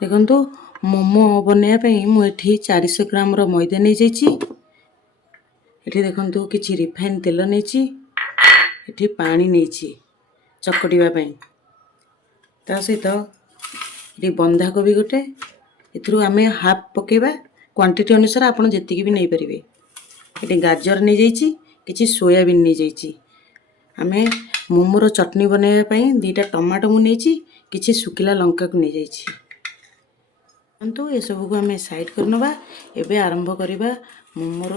ଦେଖନ୍ତୁ ମୋମୋ ବନେଇବା ପାଇଁ ମୁଁ ଏଠି 400 ଗ୍ରାମର ମଇଦା ନେଇଯାଇଛି। ଏଠି ଦେଖନ୍ତୁ କିଛି ରିଫାଇନ୍ ତେଲ ନେଇଛି। ଏଠି ପାଣି ନେଇଛି ଚକଟିବା ପାଇଁ। ତା ସହିତ ଏଠି ବନ୍ଧାକୋବି ଗୋଟେ, ଏଥିରୁ ଆମେ ହାଫ୍ ପକେଇବା। କ୍ୱାଣ୍ଟିଟି ଅନୁସାରେ ଆପଣ ଯେତିକି ବି ନେଇପାରିବେ। ଏଠି ଗାଜର ନେଇଯାଇଛି, କିଛି ସୋୟାବିନ୍ ନେଇଯାଇଛି। ଆମେ ମୋମୋର ଚଟଣି ବନେଇବା ପାଇଁ 2ଟା ଟମାଟୋ ମୁଁ ନେଇଛି, କିଛି ଶୁଖିଲା ଲଙ୍କାକୁ ନେଇଯାଇଛି। କିନ୍ତୁ ଏସବୁକୁ ଆମେ ସାଇଡ଼୍ କରିନେବା। ଏବେ ଆରମ୍ଭ କରିବା ମୋମୋର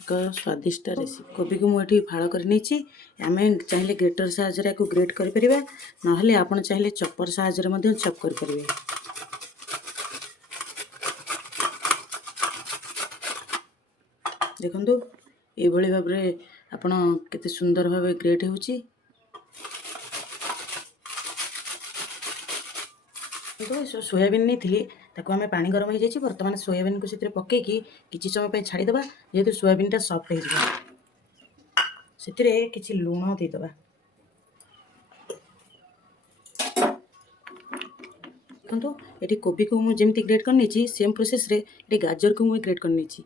ଏକ ସ୍ୱାଦିଷ୍ଟ ରେସିପି। କୋବିକୁ ମୁଁ ଏଠି ଫାଳ କରି ନେଇଛି। ଆମେ ଚାହିଁଲେ ଗ୍ରେଟର ସାହାଯ୍ୟରେ ଏହାକୁ ଗ୍ରେଟ୍ କରିପାରିବା, ନହେଲେ ଆପଣ ଚାହିଁଲେ ଚପର ସାହାଯ୍ୟରେ ମଧ୍ୟ ଚପ୍ କରିପାରିବେ। ଦେଖନ୍ତୁ ଏଇଭଳି ଭାବରେ ଆପଣ କେତେ ସୁନ୍ଦର ଭାବେ ଗ୍ରେଟ୍ ହେଉଛି। ସୋୟାବିନ୍ ନେଇଥିଲି, ତାକୁ ଆମେ ପାଣି ଗରମ ହେଇଯାଇଛି। ବର୍ତ୍ତମାନ ସୋୟାବିନ୍କୁ ସେଥିରେ ପକେଇକି କିଛି ସମୟ ପାଇଁ ଛାଡ଼ିଦେବା, ଯେହେତୁ ସୋୟାବିନ୍ଟା ସଫ୍ଟ ହେଇଯିବ। ସେଥିରେ କିଛି ଲୁଣ ଦେଇଦେବା। ଦେଖନ୍ତୁ ଏଠି କୋବିକୁ ମୁଁ ଯେମିତି ଗ୍ରେଟ୍ କରି ନେଇଛି, ସେମ୍ ପ୍ରୋସେସ୍ରେ ଏଠି ଗାଜରକୁ ମୁଁ ଗ୍ରେଟ୍ କରି ନେଇଛି।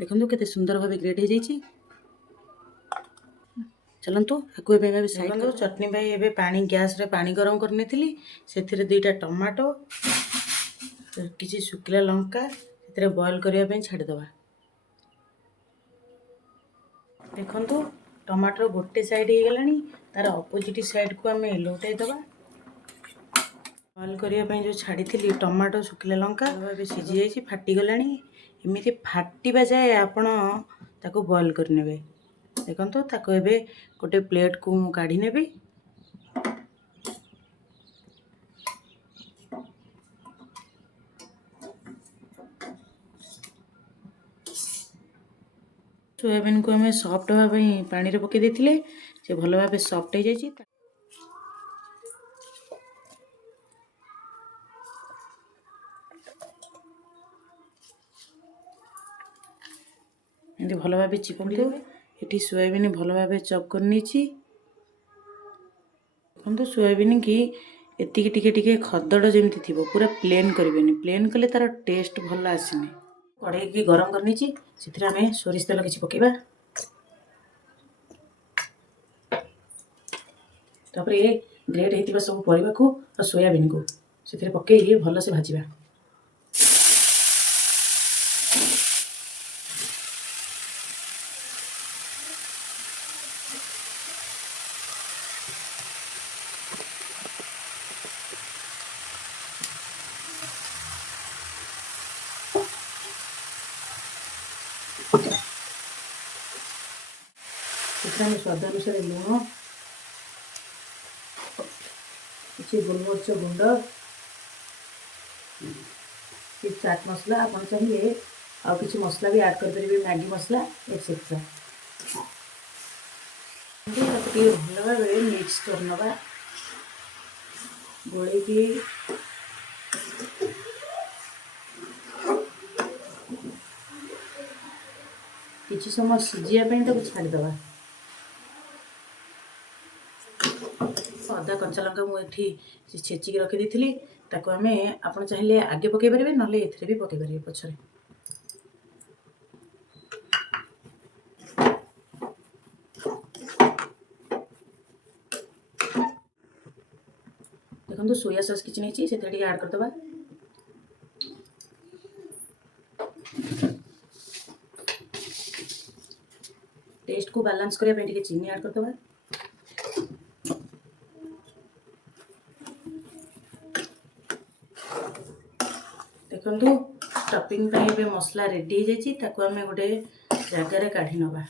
ଦେଖନ୍ତୁ କେତେ ସୁନ୍ଦର ଭାବେ ଗ୍ରେଟ୍ ହେଇଯାଇଛି। ଚାଲନ୍ତୁ ଆକୁ ଏବେ ସାଇଡ଼୍ କରୁ। ଚଟଣି ପାଇଁ ଏବେ ଗ୍ୟାସ୍ରେ ପାଣି ଗରମ କରିନେଇଥିଲି। ସେଥିରେ 2ଟା ଟମାଟୋ, କିଛି ଶୁଖିଲା ଲଙ୍କା ସେଥିରେ ବଏଲ୍ କରିବା ପାଇଁ ଛାଡ଼ିଦେବା। ଦେଖନ୍ତୁ ଟମାଟୋ ଗୋଟେ ସାଇଡ଼୍ ହେଇଗଲାଣି, ତାର ଅପୋଜିଟ୍ ସାଇଡ଼୍କୁ ଆମେ ଲଉଟାଇ ଦେବା। ବଏଲ୍ କରିବା ପାଇଁ ଯେଉଁ ଛାଡ଼ିଥିଲି ଟମାଟୋ ଶୁଖିଲା ଲଙ୍କା ଏବେ ସିଝି ଯାଇଛି, ଫାଟିଗଲାଣି। ଏମିତି ଫାଟିବା ଯାଏ ଆପଣ ତାକୁ ବଏଲ୍ କରିନେବେ। ଦେଖନ୍ତୁ ତାକୁ ଏବେ ଗୋଟେ ପ୍ଲେଟ୍କୁ ମୁଁ କାଢ଼ି ନେବି। ସୋୟାବିନ୍କୁ ଆମେ ସଫ୍ଟ ହେବା ପାଇଁ ପାଣିରେ ପକାଇ ଦେଇଥିଲେ, ସେ ଭଲ ଭାବେ ସଫ୍ଟ ହେଇଯାଇଛି। ଏମିତି ଭଲ ଭାବେ ଚିପୁଡ଼ି ଦେବେ। ଏଠି ସୋୟାବିନ୍ ଭଲ ଭାବେ ଚପ୍ କରି ନେଇଛି। ଦେଖନ୍ତୁ ସୋୟାବିନ୍ କି ଏତିକି ଟିକେ ଖଦଡ଼ ଯେମିତି ଥିବ, ପୁରା ପ୍ଲେନ୍ କରିବେନି। ପ୍ଲେନ୍ କଲେ ତାର ଟେଷ୍ଟ ଭଲ ଆସିନି। କଢ଼େଇକି ଗରମ କରି ନେଇଛି, ସେଥିରେ ଆମେ ସୋରିଷ ତେଲ କିଛି ପକାଇବା। ତାପରେ ଗ୍ରେଟ୍ ହେଇଥିବା ସବୁ ପରିବାକୁ ଆଉ ସୋୟାବିନ୍କୁ ସେଥିରେ ପକାଇକି ଭଲସେ ଭାଜିବା। ସେଥିରେ ଆମେ ସ୍ୱାଦ ଅନୁସାରେ ଲୁଣ, କିଛି ଗୋଲମରିଚ ଗୁଣ୍ଡ, କିଛି ଚାଟ୍ ମସଲା, ଆପଣ ଚାହିଁଲେ ଆଉ କିଛି ମସଲା ବି ଆଡ଼୍ କରିପାରିବେ, ମ୍ୟାଗି ମସଲା ଏକ୍ସେଟ୍ରା। ତାକୁ ଟିକେ ଭଲ ଭାବରେ ମିକ୍ସ କରିନେବା। ଗୋଳେଇକି କିଛି ସମୟ ସିଝିବା ପାଇଁ ତାକୁ ଛାଡ଼ିଦେବା। ଅଦା କଞ୍ଚା ଲଙ୍କା ମୁଁ ଏଠି ଛେଚିକି ରଖିଦେଇଥିଲି, ତାକୁ ଆମେ ଆପଣ ଚାହିଁଲେ ଆଗେ ପକାଇ ପାରିବେ, ନହେଲେ ଏଥିରେ ବି ପକାଇ ପାରିବେ ପଛରେ। ଦେଖନ୍ତୁ ସୋୟା ସସ୍ କିଛି ନେଇଛି, ସେଥିରେ ଟିକେ ଆଡ଼୍ କରିଦେବା। ଟେଷ୍ଟକୁ ବାଲାନ୍ସ କରିବା ପାଇଁ ଟିକେ ଚିନି ଆଡ଼୍ କରିଦେବା। ଦେଖନ୍ତୁ ଷ୍ଟଫିଂ ପାଇଁ ଏବେ ମସଲା ରେଡ଼ି ହେଇଯାଇଛି, ତାକୁ ଆମେ ଗୋଟେ ଜାଗାରେ କାଢ଼ି ନେବା।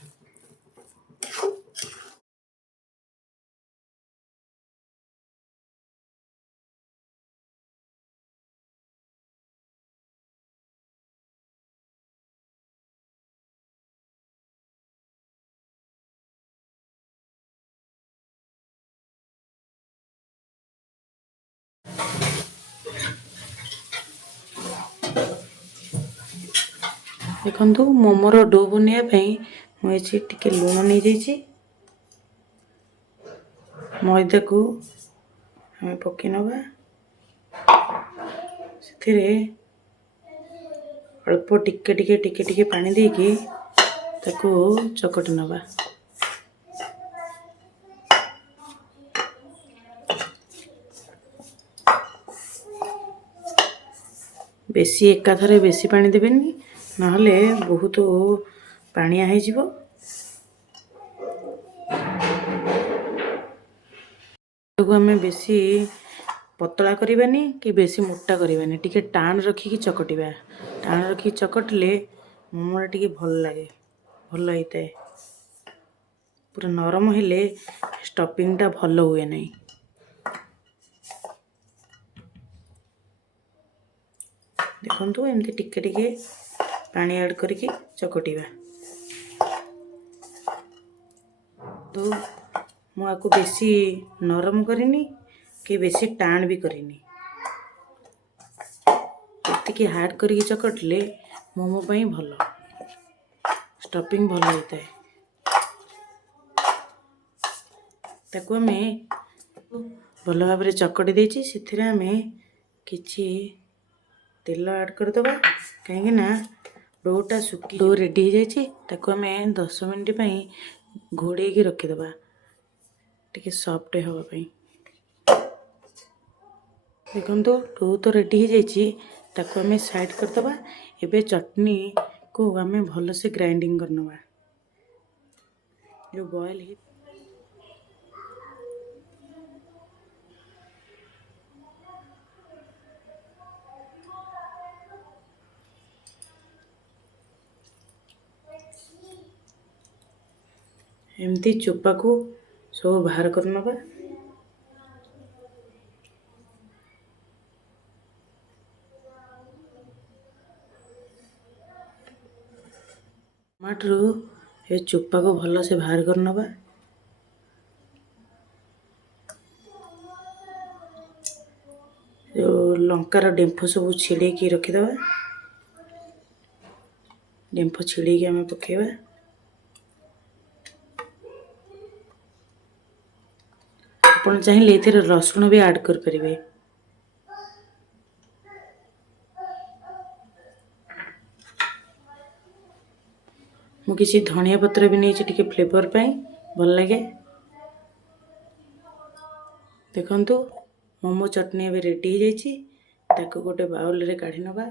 ଦେଖନ୍ତୁ ମୋମୋର ଡୋ ବନେଇବା ପାଇଁ ମୁଁ ଏଠି ଟିକେ ଲୁଣ ନେଇଯାଇଛି। ମଇଦାକୁ ଆମେ ପକାଇ ନେବା। ଏଥିରେ ଅଳ୍ପ ଟିକେ ଟିକେ ଟିକେ ଟିକେ ପାଣି ଦେଇକି ତାକୁ ଚକଟି ନେବା। ବେଶୀ ଏକାଥରେ ବେଶୀ ପାଣି ଦେବେନି, ନହେଲେ ବହୁତ ପାଣିଆ ହେଇଯିବ। ତାକୁ ଆମେ ବେଶୀ ପତଳା କରିବାନି କି ବେଶୀ ମୋଟା କରିବାନି, ଟିକେ ଟାଣ ରଖିକି ଚକଟିବା। ଟାଣ ରଖିକି ଚକଟିଲେ ମୋମୋଟା ଟିକେ ଭଲ ଲାଗେ, ଭଲ ହେଇଥାଏ। ପୁରା ନରମ ହେଲେ ଷ୍ଟଫିଂଟା ଭଲ ହୁଏ ନାହିଁ। ଦେଖନ୍ତୁ ଏମିତି ଟିକେ ଟିକେ ପାଣି ଆଡ଼୍ କରିକି ଚକଟିବା। ତ ମୁଁ ଆକୁ ବେଶୀ ନରମ କରିନି କି ବେଶୀ ଟାଣ ବି କରିନି, ଏତିକି ହାର୍ଡ଼ କରିକି ଚକଟିଲେ ମୋମୋ ପାଇଁ ଭଲ, ଷ୍ଟଫିଂ ଭଲ ହେଇଥାଏ। ତାକୁ ଆମେ ଭଲ ଭାବରେ ଚକଟି ଦେଇଛି, ସେଥିରେ ଆମେ କିଛି ତେଲ ଆଡ଼୍ କରିଦେବା, କାହିଁକି ନା ଡୋଟା ଡୋ ରେଡ଼ି ହେଇଯାଇଛି। ତାକୁ ଆମେ 10 ମିନିଟ୍ ପାଇଁ ଘୋଡ଼େଇକି ରଖିଦେବା, ଟିକେ ସଫ୍ଟ ହେବା ପାଇଁ। ଦେଖନ୍ତୁ ଡୋ ତ ରେଡ଼ି ହେଇଯାଇଛି, ତାକୁ ଆମେ ସାଇଡ଼୍ କରିଦେବା। ଏବେ ଚଟନୀକୁ ଆମେ ଭଲସେ ଗ୍ରାଇଣ୍ଡିଙ୍ଗ କରିନେବା। ଯେଉଁ ବଏଲ୍ ହେଇ ଏମିତି ଚୋପାକୁ ସବୁ ବାହାର କରିନେବା। ଟମାଟୋରୁ ଏ ଚୋପାକୁ ଭଲସେ ବାହାର କରିନେବା। ଯେଉଁ ଲଙ୍କାର ଡେମ୍ଫ ସବୁ ଛିଡ଼େଇକି ରଖିଦେବା, ଡେମ୍ଫ ଛିଡ଼େଇକି ଆମେ ପକାଇବା। ଆପଣ ଚାହିଁଲେ ଏଥିରେ ରସୁଣ ବି ଆଡ଼୍ କରିପାରିବେ। ମୁଁ କିଛି ଧନିଆ ପତ୍ର ବି ନେଇଛି, ଟିକେ ଫ୍ଲେଭର୍ ପାଇଁ ଭଲ ଲାଗେ। ଦେଖନ୍ତୁ ମୋମୋ ଚଟନୀ ଏବେ ରେଡ଼ି ହେଇଯାଇଛି, ତାକୁ ଗୋଟେ ବାଉଲରେ କାଢ଼ି ନେବା।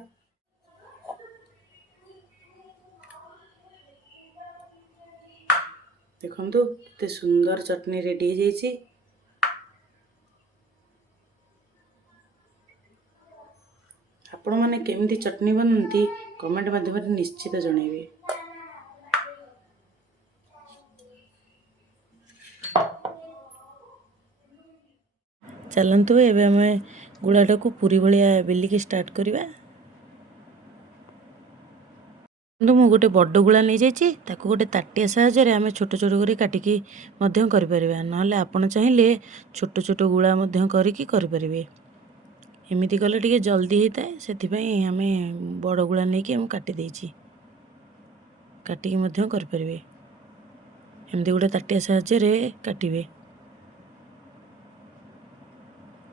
ଦେଖନ୍ତୁ କେତେ ସୁନ୍ଦର ଚଟନୀ ରେଡ଼ି ହେଇଯାଇଛି। ଆପଣମାନେ କେମିତି ଚଟନୀ ବନାନ୍ତି କମେଣ୍ଟ ମାଧ୍ୟମରେ ନିଶ୍ଚିତ ଜଣାଇବେ। ଚାଲନ୍ତୁ ଏବେ ଆମେ ଗୁଳାଟାକୁ ପୁରୀ ଭଳିଆ ବେଲିକି ଷ୍ଟାର୍ଟ କରିବା। ମୁଁ ଗୋଟେ ବଡ଼ ଗୁଳା ନେଇଯାଇଛି, ତାକୁ ଗୋଟେ ତାଟିଆ ସାହାଯ୍ୟରେ ଆମେ ଛୋଟ ଛୋଟ କରି କାଟିକି ମଧ୍ୟ କରିପାରିବା, ନହେଲେ ଆପଣ ଚାହିଁଲେ ଛୋଟ ଛୋଟ ଗୁଳା ମଧ୍ୟ କରିକି କରିପାରିବେ। ଏମିତି କଲେ ଟିକେ ଜଲ୍ଦି ହେଇଥାଏ, ସେଥିପାଇଁ ଆମେ ବଡ଼ ଗୁଳା ନେଇକି ମୁଁ କାଟି ଦେଇଛି। କାଟିକି ମଧ୍ୟ କରିପାରିବେ, ଏମିତି ଗୋଟେ ତାଟିଆ ସାହାଯ୍ୟରେ କାଟିବେ,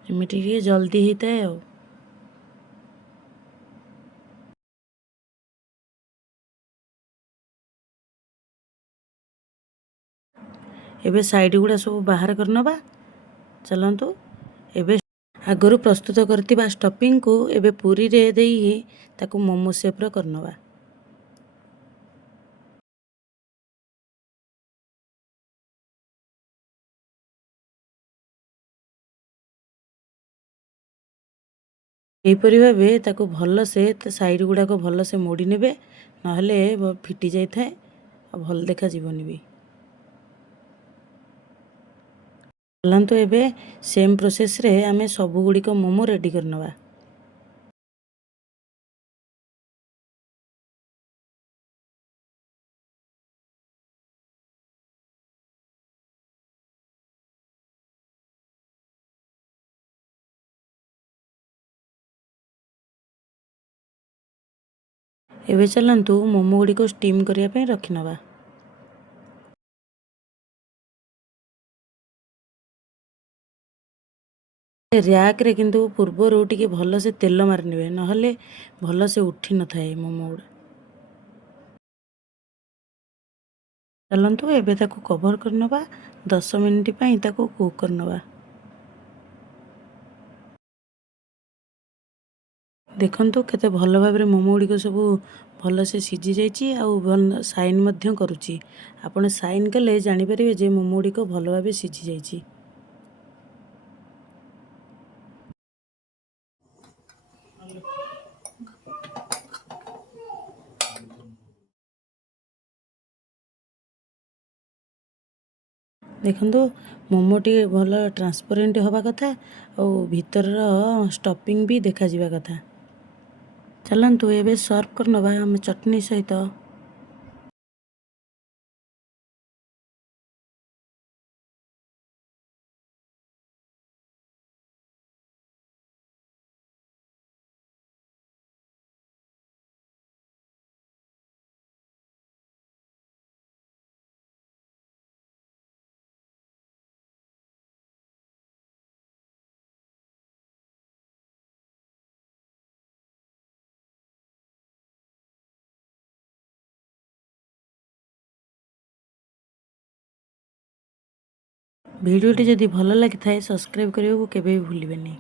ଏମିତି ଟିକେ ଜଲ୍ଦି ହେଇଥାଏ ଆଉ। ଏବେ ସାଇଡ଼୍ ଗୁଡ଼ା ସବୁ ବାହାର କରିନେବା। ଚାଲନ୍ତୁ ଏବେ ଆଗରୁ ପ୍ରସ୍ତୁତ କରିଥିବା ଷ୍ଟଫିଂକୁ ଏବେ ପୁରୀରେ ଦେଇ ତାକୁ ମୋମୋ ସେପ୍ର କରିନେବା। ଏହିପରି ଭାବେ ତାକୁ ଭଲସେ ସାଇଡ଼୍ ଗୁଡ଼ାକ ଭଲସେ ମୋଡ଼ି ନେବେ, ନହେଲେ ଫିଟି ଯାଇଥାଏ ଆଉ ଭଲ ଦେଖାଯିବନି ବି। ଚାଲନ୍ତୁ ଏବେ ସେମ୍ ପ୍ରୋସେସ୍ରେ ଆମେ ସବୁଗୁଡ଼ିକ ମୋମୋ ରେଡ଼ି କରିନେବା। ଏବେ ଚାଲନ୍ତୁ ମୋମୋ ଗୁଡ଼ିକ ଷ୍ଟିମ୍ କରିବା ପାଇଁ ରଖିନେବା। रैक रे किंतु पूर्वर टिके भल से तेल मारिने नहले भल से उठी न थाए मोमो गुड़ा। चलतु एबे ताकू कवर करनबा 10 मिनिट पई ताकू कुक करनबा। देखंतु केते भल भाबरे मोमो गुड़ी को सब भल से सिझी जाइए आउ साइन मध्य करुच्ची। आपण साइन कले जानि परिबे जे मोमो गुड़ी को भल भाबे सिझी जाइए। देखंतु मोमो टी भल ट्रांसपेरेंट हवा कथा और भीतर स्टफिंग भी देखा जिबा कथा। चलतु एबे सर्व करनबा हम चटनी सहित। भिडियोटी जदि भल लगी थाए सब्सक्राइब करने को केबे भी भूलिबेनी।